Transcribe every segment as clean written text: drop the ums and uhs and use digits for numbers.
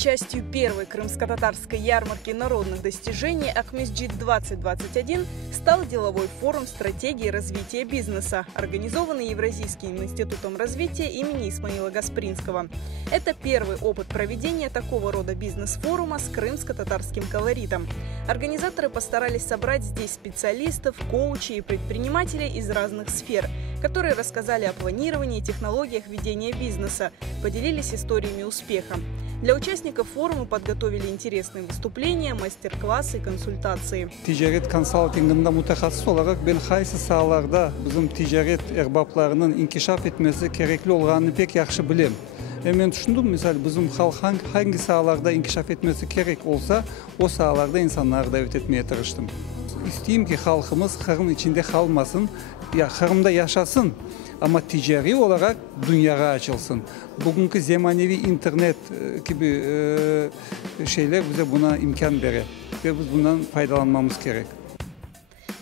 частью первой крымско-татарской ярмарки народных достижений «Акмесджит-2021» стал деловой форум стратегии развития бизнеса, организованный Евразийским институтом развития имени Исмаила Гаспринского. Это первый опыт проведения такого рода бизнес-форума с крымско-татарским колоритом. Организаторы постарались собрать здесь специалистов, коучей и предпринимателей из разных сфер, которые рассказали о планировании и технологиях ведения бизнеса, поделились историями успеха. Для участников форума подготовили интересные выступления, мастер-классы и консультации. Ticaret konsaltinginde mutaxassis olarak ben qaysi sahalarda bizim ticaret erbaplarının inkişaf etmesi gerekli olganını pek yaxşı bilem. Men düşündüm, misal bizim halk hangi sahalarda inkişaf etmesi gerek olsa o sahalarda insanları davet etmeye çalıştım. İsteyim ki halkımız Kırım içinde kalmasın, Kırım'da yaşasın ama ticari olarak dünyaya açılsın. Bugünkü zemanevi internet gibi şeyler bize buna imkan verir ve biz bundan faydalanmamız gerek.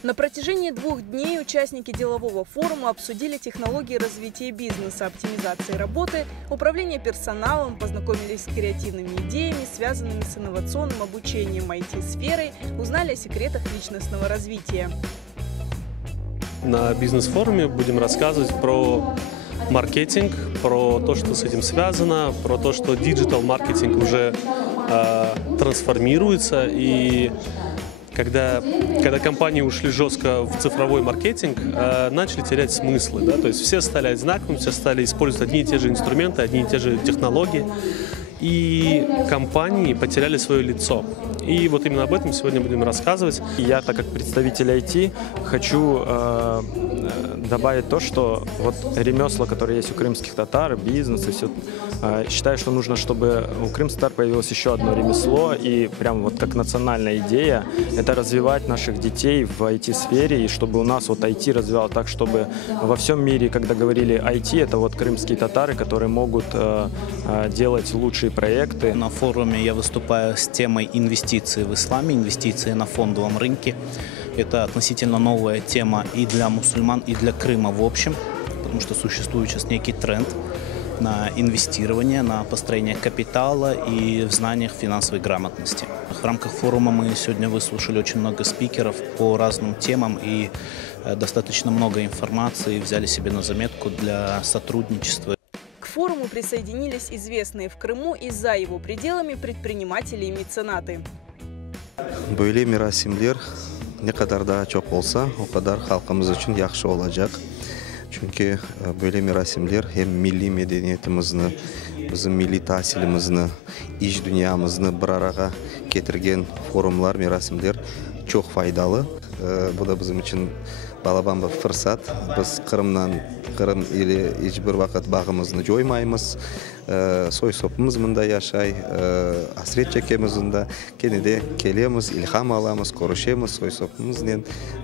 На протяжении 2 дней участники делового форума обсудили технологии развития бизнеса, оптимизации работы, управления персоналом, познакомились с креативными идеями, связанными с инновационным обучением IT-сферой, узнали о секретах личностного развития. На бизнес-форуме будем рассказывать про маркетинг, про то, что с этим связано, про то, что диджитал-маркетинг уже трансформируется, и когда компании ушли жестко в цифровой маркетинг, начали терять смыслы. Да? То есть все стали одинаковыми, все стали использовать одни и те же инструменты, одни и те же технологии. И компании потеряли свое лицо. И вот именно об этом сегодня будем рассказывать. Я, так как представитель IT, хочу добавить то, что вот ремесла, которые есть у крымских татар, бизнес и все, считаю, что нужно, чтобы у крымских татар появилось еще одно ремесло, и прям вот как национальная идея, это развивать наших детей в IT-сфере, и чтобы у нас вот IT развивалось так, чтобы во всем мире, когда говорили IT, это вот крымские татары, которые могут делать лучшие проекты. На форуме я выступаю с темой инвестиций в исламе, инвестиции на фондовом рынке. Это относительно новая тема и для мусульман, и для Крыма в общем, потому что существует сейчас некий тренд на инвестирование, на построение капитала и в знаниях финансовой грамотности. В рамках форума мы сегодня выслушали очень много спикеров по разным темам и достаточно много информации взяли себе на заметку для сотрудничества. К форуму присоединились известные в Крыму и за его пределами предприниматели и меценаты. Böyle merasimler ne kadar daha çok olsa o kadar halkımız için yaxşı olacak. Çünkü böyle merasimler hem milli medeniyetimizni, bizim milli tahsilimizni, iş dünyamızını bir araya getirgen forumlar, merasimler çok faydalı. Bu da bizim için balaban bir fırsat. Biz Kırım ili hiçbir vakit bağımızını joymaymiz. Soy sopumuz mında yaşay, hasret çekemiz de, kene de kelemiz, ilham alamiz, konuşamiz soy sopumuzla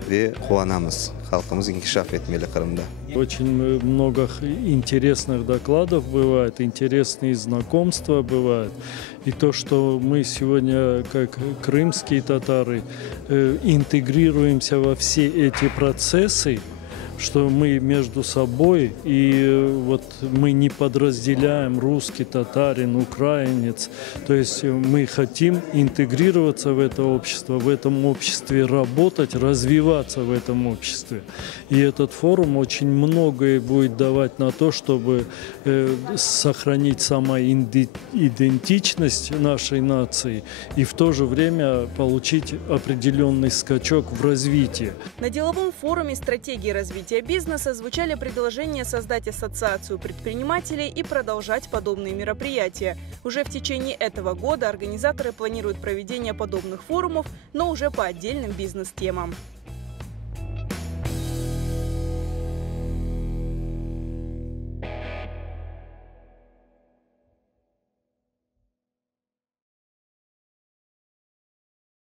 ve kuvvanamiz. Halkımız inkişaf etmeli Kırım'da. Очень много интересных докладов бывает, интересные знакомства бывают. И то, что мы сегодня, как крымские татары, интегрируемся во все эти процессы, что мы между собой, и вот мы не подразделяем русский, татарин, украинец. То есть мы хотим интегрироваться в это общество, в этом обществе работать, развиваться в этом обществе. И этот форум очень многое будет давать на то, чтобы сохранить самоидентичность нашей нации и в то же время получить определенный скачок в развитии. На деловом форуме стратегии развития бизнеса звучали предложения создать ассоциацию предпринимателей и продолжать подобные мероприятия. Уже в течение этого года организаторы планируют проведение подобных форумов, но уже по отдельным бизнес-темам.